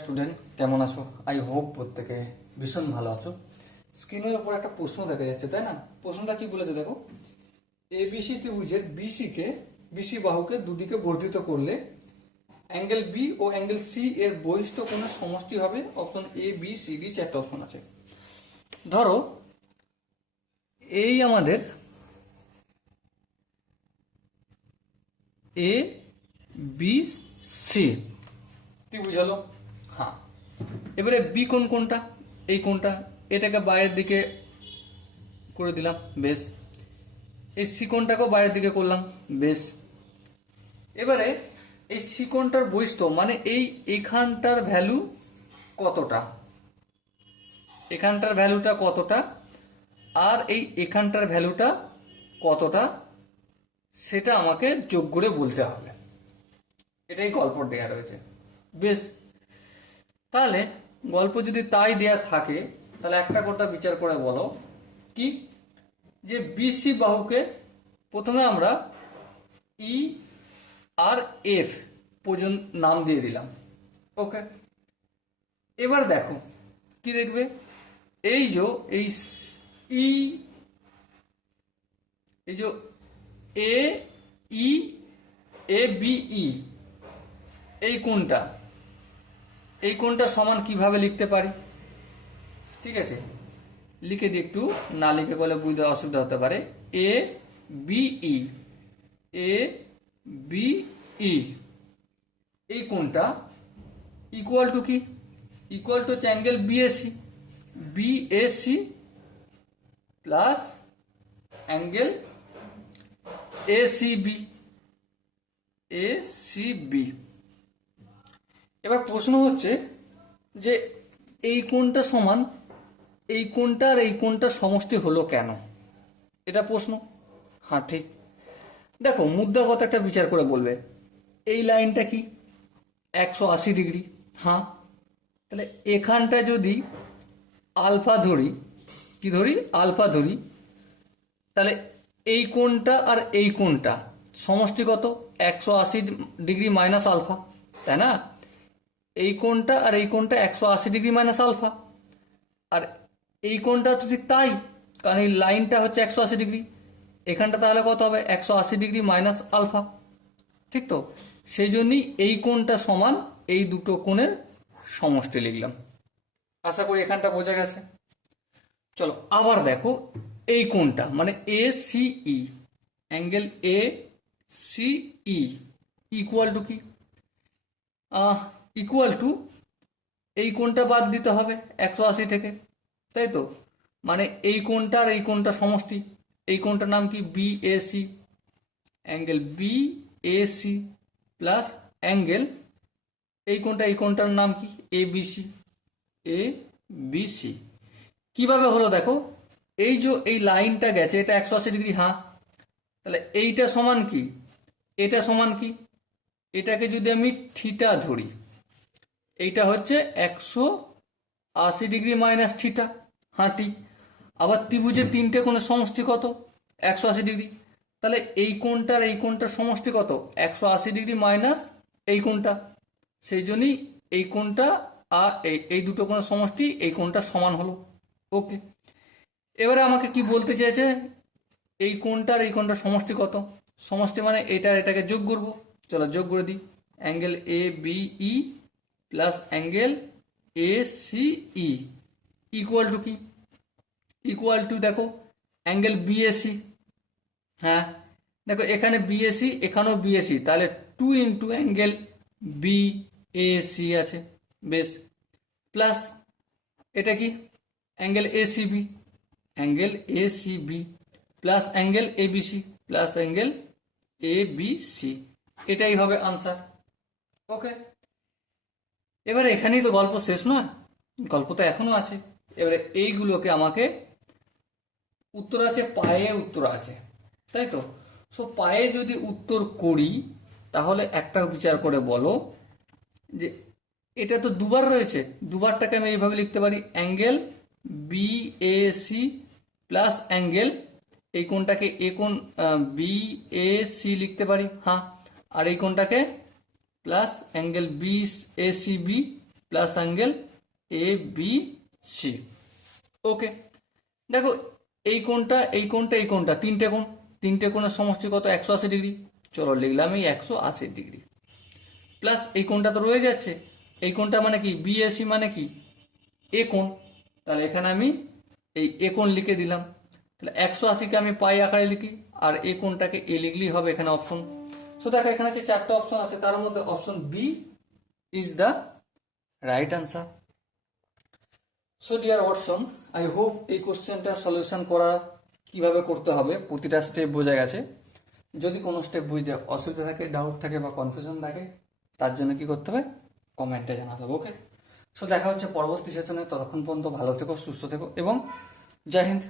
Student কেমন আছো? I hope প্রত্যেকে ভীষণ ভালো আছো। স্ক্রিনের উপর একটা প্রশ্ন দেখা যাচ্ছে, তাই না? প্রশ্নটা কি বলেছে দেখো, এবিসি ত্রিভুজের বিসি বাহুকে দুদিকে বর্ধিত করলে অ্যাঙ্গেল বি ও অ্যাঙ্গেল সি এর বহিস্থ কোণের সমষ্টি হবে। Option A B C D চারটা অপশন আছে। ধরো এই আমাদের এ বি সি ত্রিভুজ হলো। হ্যাঁ, এবারে বি কোনটা? এই কোনটা, এটাকে বাইরের দিকে করে দিলাম, বেশ। এই সি কোণটাকেও বাইরের দিকে করলাম, বেশ। এবারে এই সি কোণটার বহিস্থ মানে এইখানটার ভ্যালু কতটা, এখানটার ভ্যালুটা কতটা, আর এখানটার ভ্যালুটা কতটা, সেটা আমাকে যোগ করে বলতে হবে। এটাই গল্প দেয়া রয়েছে, বেশ। তাহলে গল্প যদি তাই দেয়া থাকে, তাহলে একটা কথা বিচার করে বলো কি, যে বিসি বাহুকে প্রথমে আমরা ই আর এফ পর্যন্ত নাম দিয়ে দিলাম, ওকে। এবার দেখো কি দেখবে, এই ই এই যে এ ই এ বি ই এই কোণটা সমান কিভাবে লিখতে পারি? ঠিক আছে, লিখে দিই একটু, না লিখে বলে বুঝতে অসুবিধা হতে পারে। A B E A B E এই কোণটা ইকুয়াল টু কি? ইকুয়াল টু হচ্ছে angle BAC plus angle ACB. এবার প্রশ্ন হচ্ছে যে এই কোণটা সমান এই কোণটা আর এই কোণটা সমষ্টি হলো কেন, এটা প্রশ্ন। হ্যাঁ ঠিক, দেখো মুদ্রা কথা একটা বিচার করে বলবে, এই লাইনটা কি 180 ডিগ্রি। হ্যাঁ, তাহলে এখানটা যদি আলফা ধরি, কি ধরি? আলফা ধরি, তাহলে এই কোণটা আর এই কোণটা সমষ্টি কত? 180 ডিগ্রি মাইনাস আলফা, তাই না? এই কোণটা আর এই কোণটা 180 ডিগ্রি মাইনাস আলফা, আর এই কোণটা তো ঠিক তাই, কারণ এই লাইনটা হচ্ছে 180 ডিগ্রি। এখানটা তাহলে কত হবে? 180 ডিগ্রি মাইনাস আলফা, ঠিক তো? সেই জন্যই এই কোণটা সমান এই দুটো কোণের সমষ্টি লিখলাম। আশা করি এখানটা বোঝা গেছে। চলো আবার দেখো, এই কোণটা মানে এ সিই, angle A C E equal to কি? ইকুয়াল টু এই কোণটা বাদ দিতে হবে 180 থেকে, তাই তো? মানে এই কোণটা আর এই কোণটা সমষ্টি, এই কোণটার নাম কি? BAC, angle BAC plus angle এই কোণটার নাম কি? এবিসি। কিভাবে হলো দেখো, এই লাইনটা গেছে, এটা 180 ডিগ্রি। হ্যাঁ, তাহলে এইটা সমান কি? এটা সমান কি? এটাকে যদি আমি থিটা ধরি, এইটা হচ্ছে 180 ডিগ্রি মাইনাস থিটা। হ্যাঁ ঠিক। আবার ত্রিভুজের তিনটে কোণের সমষ্টি কত? 180 ডিগ্রি। তাহলে এই কোণটার এই কোণটার সমষ্টি কত? 180 ডিগ্রি মাইনাস এই কোণটা। সেই জন্যই এই কোণটা আর এই দুটো কোণের সমষ্টি এই কোণটা সমান হলো, ওকে। এবারে আমাকে কি বলতে চেয়েছে, এই কোণটার এই কোণটার সমষ্টি কত? সমষ্টি মানে এটাকে যোগ করবো। চলো যোগ করে দিই, angle A B E plus angle A C E equal to কি? ইকুয়াল টু দেখো অ্যাঙ্গেল বিএসি। হ্যাঁ দেখো, এখানে বিএসি এখানেও বিএসি, তাহলে 2 ইন্টু অ্যাঙ্গেল বিএসি আছে, বেশ। প্লাস এটা কি? Angle ACB plus angle ABC plus angle ABC, এটাই হবে আনসার, ওকে। এবারে এখানেই তো গল্প শেষ নয়, গল্প তো এখনো আছে। এবারে এইগুলোকে আমাকে উত্তর আছে, পায়ে উত্তর আছে, তাই তো? সো পায়ে যদি উত্তর করি, তাহলে একটা বিচার করে বলো যে এটা তো দুবার রয়েছে, দুবারটাকে আমি এইভাবে লিখতে পারি, অ্যাঙ্গেল বিএসি প্লাস অ্যাঙ্গেল এই কোণটাকে এ কোণ বিএসি লিখতে পারি। হ্যাঁ, আর এই কোণটাকে প্লাস অ্যাঙ্গেল বিএসিবি plus angle A B C. Okay, দেখো এই কোণটা এই কোণটা এই কোণটা তিনটে কোণের সমষ্টি কত? 180 ডিগ্রি। চলো লিখলাম এই 180 ডিগ্রি। প্লাস এই কোণটা তো রয়ে যাচ্ছে, এই কোণটা মানে কি? বিএসি মানে কি? এ কোণ। তাহলে এখানে আমি এই এ কোণ লিখে দিলাম। তাহলে 180কে আমি পাই আকারে লিখি, আর এ কোণটাকে এ লিখলেই হবে এখানে অপশন। সো দেখো এখানে যে চারটা অপশন আছে তার মধ্যে option B is the right answer. So dear Watson, I hope এই কোশ্চেনটা সলিউশন করা কিভাবে করতে হবে প্রতিটা স্টেপ বোঝা গেছে। যদি কোনো স্টেপ বুঝতে অসুবিধা থাকে, ডাউট থাকে বা কনফিউশন থাকে, তার জন্য কি করতে হবে? কমেন্টে জানাতে হবে। ওকে, সো দেখা হচ্ছে পরবর্তী সেশনে। ততক্ষণ পর্যন্ত ভালো থেকো, সুস্থ থেকো এবং জয় হিন্দ।